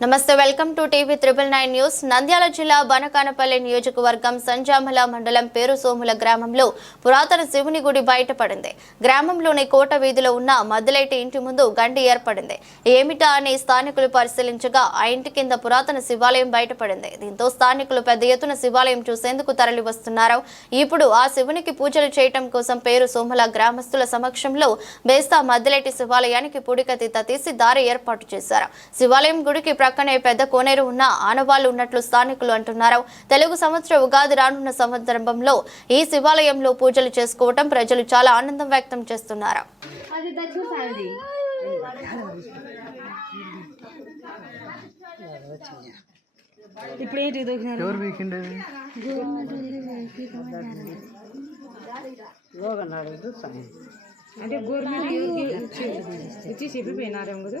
నమస్తే welcome to TV triple nine news. Nandyala జిల్లా బనకానపల్లి నియోజకవర్గం సంజామల మండలం పేరు సోముల గ్రామంలో పురాతన శివుని గుడి బయటపడింది. గ్రామంలోని కోట వీధిలో ఉన్న మద్దులేటి ఇంటి ముందు గండి ఏర్పడింది. ఏమిటా అని స్థానికులు పరిశీలించగా ఆ ఇంటి కింద పురాతన శివాలయం బయటపడింది. దీంతో స్థానికులు పెద్ద ఎత్తున శివాలయం చూసేందుకు తరలి వస్తున్నారు ఇప్పుడు ఆ శివునికి పూజలు చేయటం కోసం పేరు సోముల గ్రామస్తుల సమక్షంలో బేస్తా మద్దిలేటి శివాలయానికి పూడికతీత తీసి దారి ఏర్పాటు చేశారు. శివాలయం గుడికి ప్రక్కనే పెద్ద కోనేరు ఉన్న ఆనవాళ్ళు ఉన్నట్లు స్థానికులు అంటున్నారు. తెలుగు సంవత్సర ఉగాది రానున్న సందర్భంలో ఈ శివాలయంలో పూజలు చేసుకోవటం ప్రజలు చాలా ఆనందం వ్యక్తం చేస్తున్నారు. ఇప్పుడు ఏంటి అంటే గవర్నమెంట్ ఇచ్చి- ఇచ్చి చెప్పిపోయినారేమో కదా?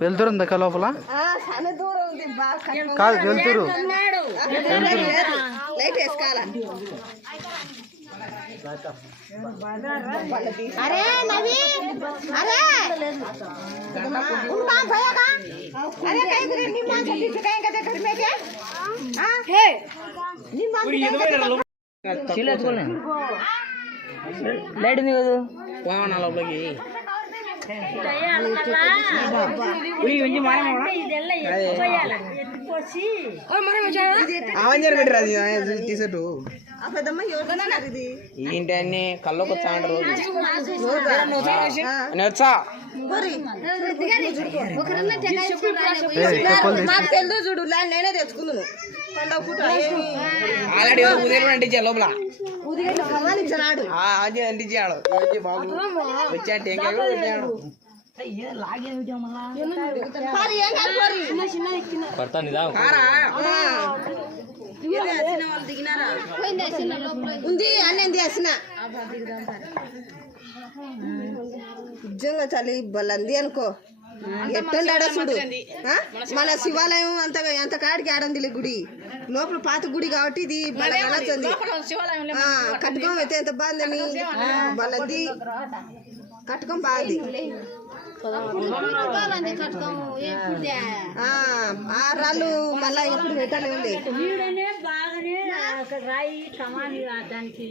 వెళ్తురు ఉందక్క లోపల కాదు వెళ్తురు అరే నవి అరే उनका भैया का अरे कहीं भी निमान से पीछे कहीं का घर में क्या हां हे निमान पूरी ये तो चिल्ला बोलना लाइट नहीं हो तो कौन वाला लगी ఏంటి అన్ని కళ్ళకు వచ్చా రోజు? వచ్చా? చూడు నేనే తెచ్చుకున్నాను. పండుగ పూట ఆల్రెడీ ఉదయం అంటించా లోపల ఉదిగేట భగవాన్ ఇచ్చినాడు ఆ, అది అంటించాడు వచ్చి బాబు వచ్చి అంటే ఏం కాదు వచ్చాడు మరి ఏం కాదు మరి కారా ఉంది అని నేను చేసిన నిజంగా చలి బలంది అనుకో ఎట్టుండాడా చూడు? మన శివాలయం అంత అంత కాడికి ఆడంది గుడి. లోపల పాత గుడి కాబట్టి ఇది నచ్చింది కట్టుకోం అయితే ఎంత బాగుందని. బలంది కట్టుకోం బాగుంది. రాళ్ళు మళ్ళా ఎప్పుడు పెట్టాలి రాయి కమాని దానికి